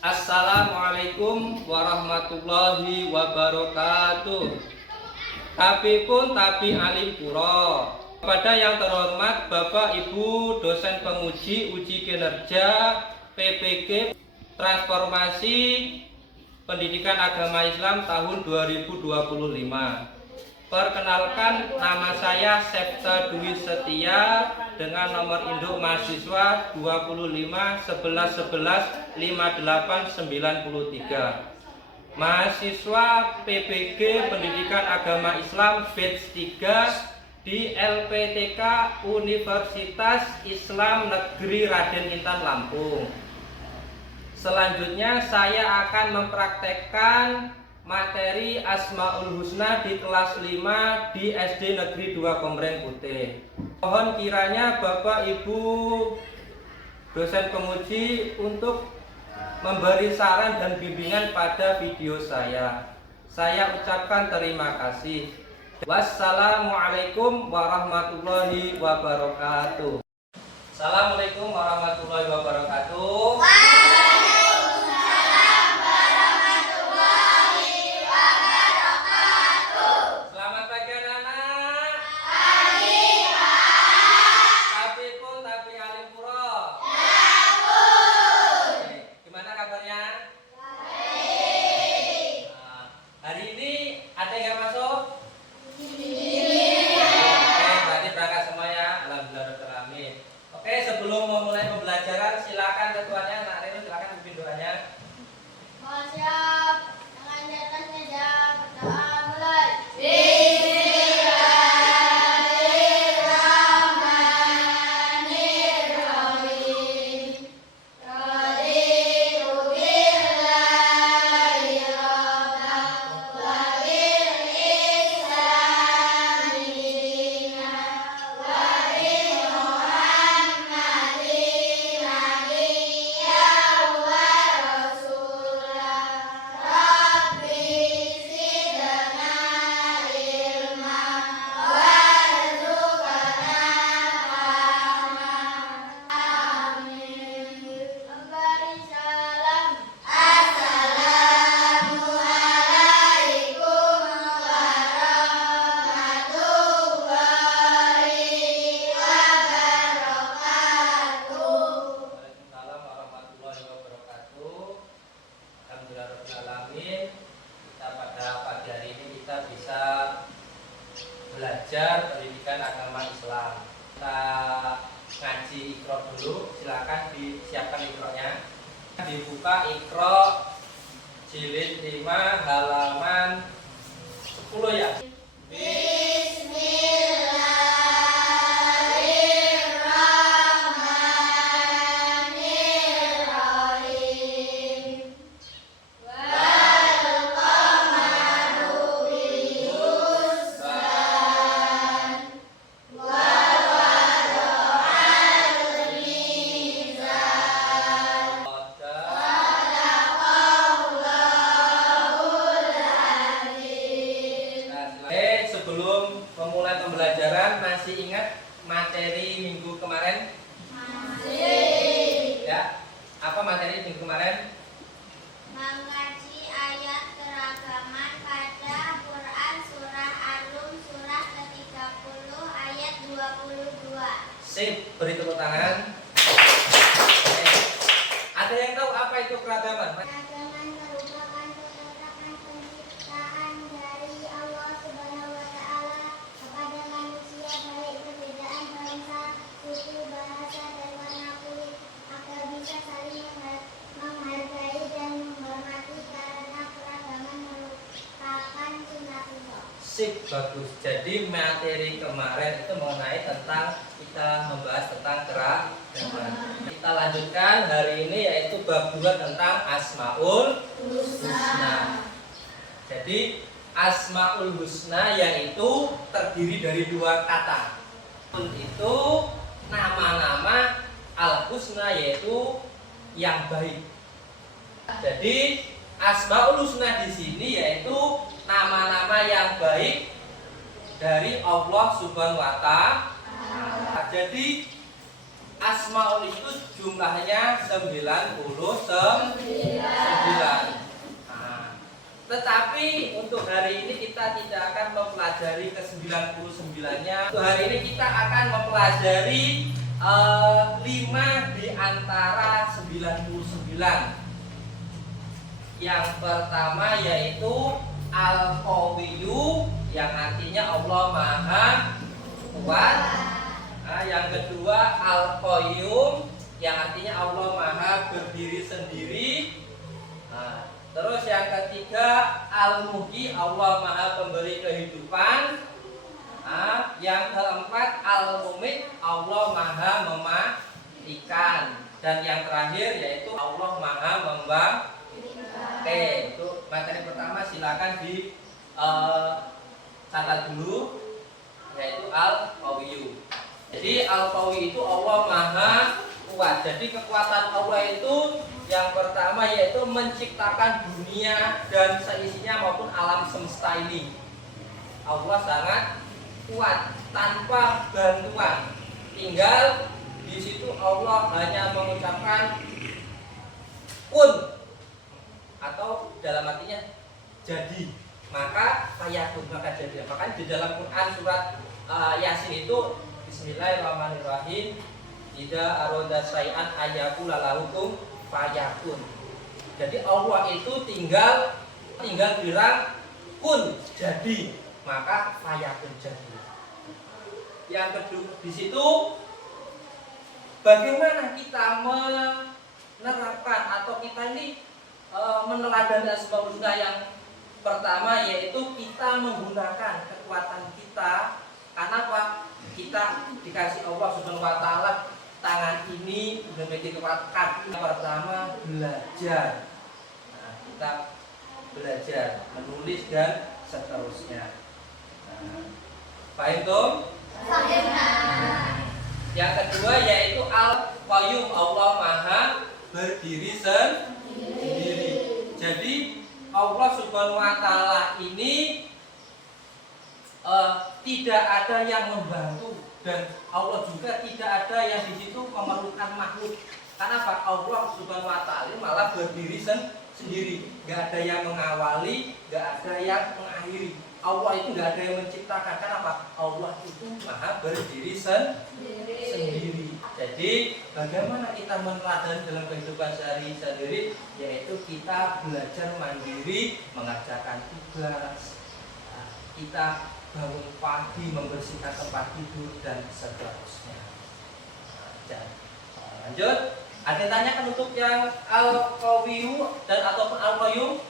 Assalamualaikum warahmatullahi wabarakatuh. Tapi pun tapi alim pura. Kepada yang terhormat Bapak Ibu dosen penguji uji kinerja PPG Transformasi Pendidikan Agama Islam tahun 2025. Perkenalkan, nama saya Septa Dwi Setia dengan nomor induk mahasiswa 25 11 11 58 93. Mahasiswa PPG Pendidikan Agama Islam batch 3 di LPTK Universitas Islam Negeri Raden Intan Lampung. Selanjutnya saya akan mempraktekkan materi Asmaul Husna di kelas 5 di SD Negeri 2 Komreng Putih. Mohon kiranya Bapak Ibu dosen penguji untuk memberi saran dan bimbingan pada video saya. Saya ucapkan terima kasih. Wassalamualaikum warahmatullahi wabarakatuh. Assalamualaikum warahmatullahi wabarakatuh. Sebelum memulai pembelajaran, silakan ketuanya, Nak Reno, silakan pimpin doanya. Siap, tangan di atas meja, berdoa mulai. Kita pada pagi hari ini kita bisa belajar pendidikan agama Islam. Kita ngaji Iqra dulu, silakan disiapkan Iqranya. Dibuka Iqra jilid 5 halaman 10 ya. Sebelum memulai pembelajaran, masih ingat materi minggu kemarin? Masih. Ya, apa materi minggu kemarin? Mengkaji ayat keragaman pada Quran surah Ar-Rum surah ke-30 ayat 22. Sip, beri tepuk tangan. Ada yang tahu apa itu keragaman? Keragaman merupakan penetapan penciptaan dari Allah Subhanahu wa Ta'ala kepada manusia, baik perbedaan bangsa, suku, bahasa, dan warna kulit, agar bisa saling menghargai dan menghormati karena keragaman merupakan sunnatullah. Sip, bagus. Jadi materi kemarin itu mengenai tentang kita membahas tentang keragaman. Kita lanjutkan hari ini yaitu bab 2 tentang Asmaul Husna. Jadi Asmaul Husna yaitu terdiri dari 2 kata. Itu nama-nama Al-Husna yaitu yang baik. Jadi Asmaul Husna di sini yaitu nama-nama yang baik dari Allah Subhanahu wa Ta'ala. Jadi Asmaul itu jumlahnya 99. Nah, tetapi untuk hari ini kita tidak akan mempelajari ke 99-nya. Untuk hari ini kita akan mempelajari 5 di antara 99. Yang pertama yaitu Al-Qawiyyu, yang artinya Allah Maha Kuat. Nah, yang kedua Al-Qayyum, yang artinya Allah Maha berdiri sendiri. Nah, terus yang ketiga Al-Muhyi, Allah Maha pemberi kehidupan. Nah, yang keempat Al-Mumit, Allah Maha mematikan. Dan yang terakhir yaitu Allah Maha membangkitkan. Oke, untuk materi pertama silakan di catat dulu, yaitu Al-Qawiyyu. Jadi Al-Qawi itu Allah Maha Kuat. Jadi kekuatan Allah itu yang pertama yaitu menciptakan dunia dan seisinya maupun alam semesta ini. Allah sangat kuat tanpa bantuan. Tinggal di situ Allah hanya mengucapkan kun, atau dalam artinya jadi, maka fayakun, maka jadi. Maka di dalam Quran surat Yasin itu Bismillahirrahmanirrahim, idza arada syai'an ayyakula lahu fayakun. Jadi Allah itu tinggal bilang kun, jadi, maka fayakun, jadi. Yang kedua di situ bagaimana kita menerapkan atau kita ini meneladani Asmaul Husna. Yang pertama yaitu kita menggunakan kekuatan kita. Karena apa? Kita dikasih Allah Subhanahu wa taala tangan ini memiliki kekuatan. Kaki pertama belajar. Nah, kita belajar menulis dan seterusnya. Nah, paham tuh? Yang kedua yaitu Al-Qayyum, Allah Maha berdiri sendiri. Jadi Allah Subhanahu wa taala ini tidak ada yang membantu, dan Allah juga tidak ada yang di situ memerlukan makhluk. Karena apa? Allah Subhanahu wa taala malah berdiri sendiri, nggak ada yang mengawali, nggak ada yang mengakhiri. Allah itu nggak ada yang menciptakan. Kenapa? Allah itu maha berdiri sendiri. Jadi bagaimana kita meneladani dalam kehidupan sehari-hari, yaitu kita belajar mandiri, mengerjakan tugas, kita bangun pagi, membersihkan tempat tidur dan seterusnya. Lanjut. Ada yang tanyakan untuk yang Al-Qawiyyu dan ataupun Al-Qayyum?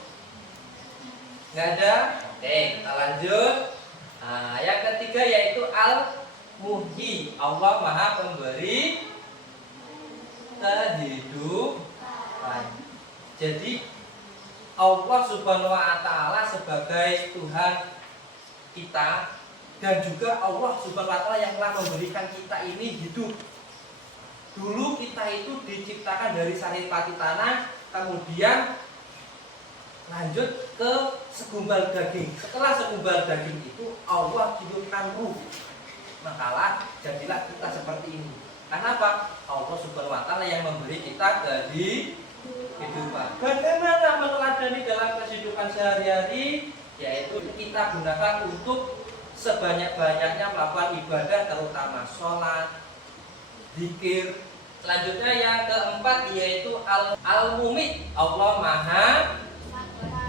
Nggak ada? Oke, kita lanjut. Nah, yang ketiga yaitu Al-Muhyi, Allah Maha pemberi kehidupan. Jadi Allah Subhanahu wa taala sebagai Tuhan kita, dan juga Allah Subhanahu wa taala yang telah memberikan kita ini hidup. Dulu kita itu diciptakan dari saripati tanah, kemudian lanjut ke segumpal daging. Setelah segumpal daging itu Allah tiupkan ruh, makalah jadilah kita seperti ini. Karena apa? Allah Subhanahu wa taala yang memberi kita kehidupan. Bagaimana meneladani dalam kehidupan sehari-hari? Yaitu kita gunakan untuk sebanyak-banyaknya melakukan ibadah, terutama sholat, zikir. Selanjutnya yang keempat yaitu Al-Mumit, Allah Maha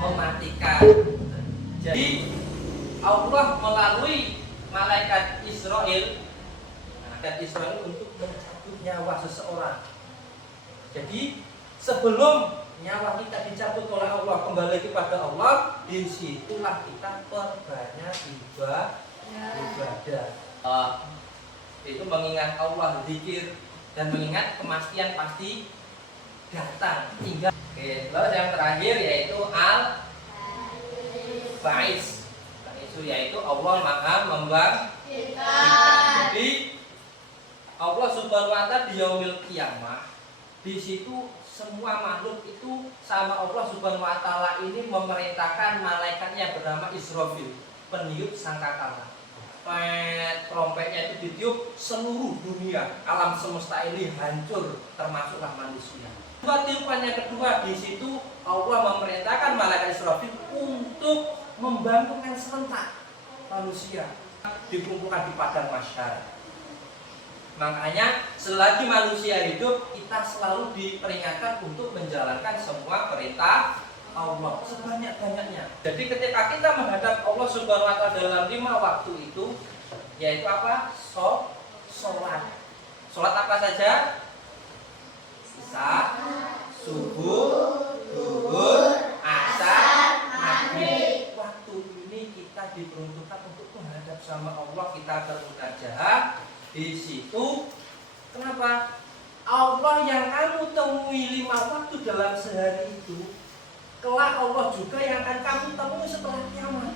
mematikan. Jadi Allah melalui malaikat Israel, untuk mencabut nyawa seseorang. Jadi sebelum nyawa kita dicabut oleh Allah, kembali kepada Allah, disitulah kita perbanyak ibadah. Itu mengingat Allah, zikir, dan mengingat kematian pasti datang. Hingga lalu yang terakhir yaitu Al-Ba'is, yaitu Allah Maha membangkitkan. Jadi Allah Subhanahu wa taala di yaumil qiyamah, di situ semua makhluk itu sama Allah Subhanahu wa taala ini memerintahkan malaikatnya bernama Israfil, peniup sangkakala. trompetnya itu ditiup, seluruh dunia, alam semesta ini hancur, termasuklah manusia. Tiupan yang kedua, di situ Allah memerintahkan malaikat Israfil untuk membangunkan serentak manusia, dikumpulkan di padang mahsyar. Makanya selagi manusia hidup, kita selalu diperingatkan untuk menjalankan semua perintah Allah sebanyak-banyaknya. Jadi ketika kita menghadap Allah Subhanahu wa taala dalam 5 waktu itu, yaitu apa? Sholat. Sholat apa saja? Isya, subuh, zuhur, asar, maghrib. Waktu ini kita diperuntukkan untuk menghadap sama Allah, kita bermunajat di situ. Kenapa? Allah yang kamu temui 5 waktu dalam sehari itu, kelak Allah juga yang akan kamu temui setelah kiamat.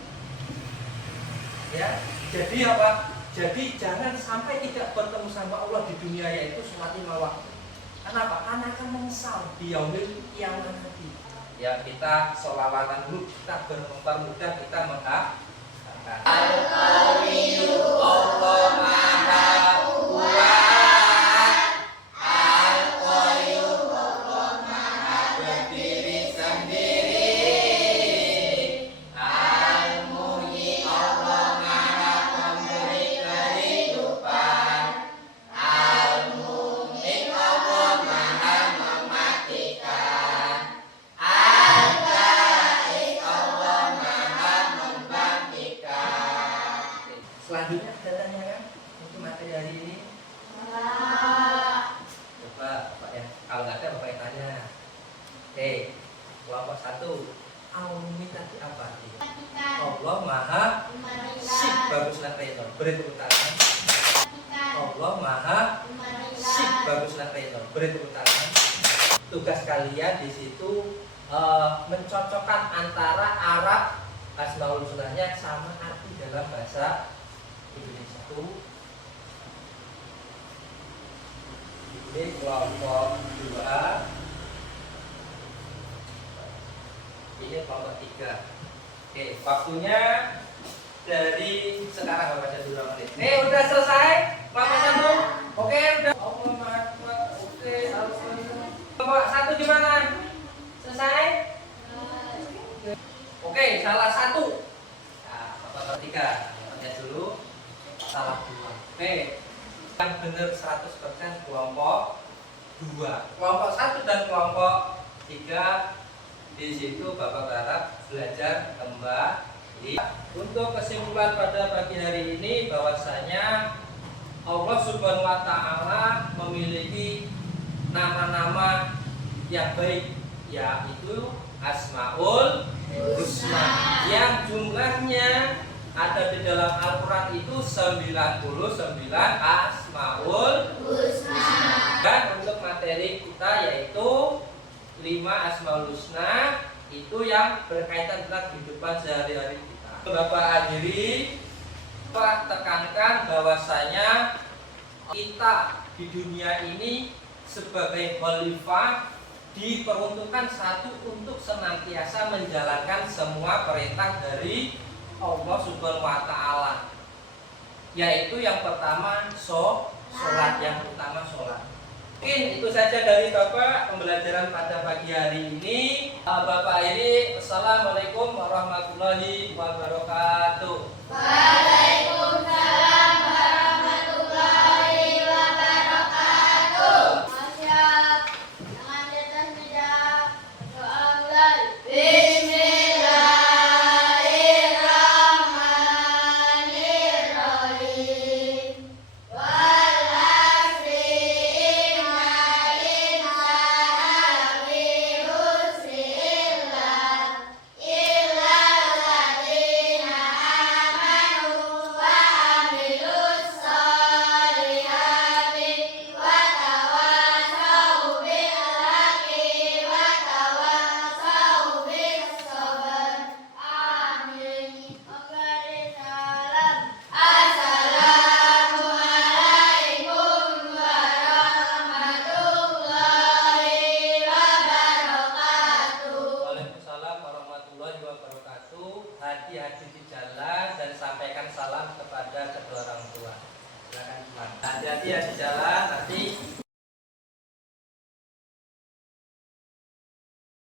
Ya, jadi apa? Jadi jangan sampai tidak bertemu sama Allah di dunia, yaitu sholat 5 waktu. Kenapa? Karena akan menyesal di yaumil kiamat nanti. Ya, kita sholawatan dulu, kita bermudah kita menghafalkan. Al-Qawiyyu Allah Maha Kuat, Al-Qawiyyu Allah Maha berdiri sendiri, Al-Muhyi Allah Maha memberi kehidupan, Al-Mumit Allah Maha mematikan, Al-Ba'id Allah Maha membangkitkan. Selanjutnya ada tanya kan untuk materi hari ini? Coba Bapak ya, kalau nggak ada Bapak yang tanya. Oke, kelompok 1, Al-Mumit tadi apa artinya? Allah Maha Sip, baguslah Renon. Beri tepuk tangan. Allah Maha Sip, baguslah Renon. Beri tepuk tangan. Tugas kalian di situ mencocokkan antara Arab Asmaul Husnanya sama arti dalam bahasa Indonesia. Ini kelompok 2, ini kelompok 3. Oke, waktunya dari sekarang Bapak Jadu menit. Udah selesai? Kelompok 1? Oke, udah. Allah Maha Kuat. Oke, kelompok 1 gimana? Selesai? Oke, salah 1. Nah, kelompok 3. Lihat dulu. Salah 2. Oke. Yang benar 100% kelompok 2. Kelompok 1 dan kelompok 3 di situ Bapak berharap belajar kembali. Untuk kesimpulan pada pagi hari ini bahwasanya Allah Subhanahu wa taala memiliki nama-nama yang baik, yaitu Asmaul Husna yang jumlahnya ada di dalam Al-Quran itu 99 Asmaul Husna. Dan untuk materi kita yaitu 5 Asmaul Husna itu yang berkaitan tentang kehidupan sehari-hari kita. Bapak hadirin, Pak tekankan bahwasanya kita di dunia ini sebagai khalifah diperuntukkan satu untuk senantiasa menjalankan semua perintah dari Allah Subhanahu wa taala. Yaitu yang pertama sholat, yang utama sholat. Mungkin itu saja dari Bapak pembelajaran pada pagi hari ini. Bapak ini, Assalamualaikum warahmatullahi wabarakatuh. Waalaikumsalam.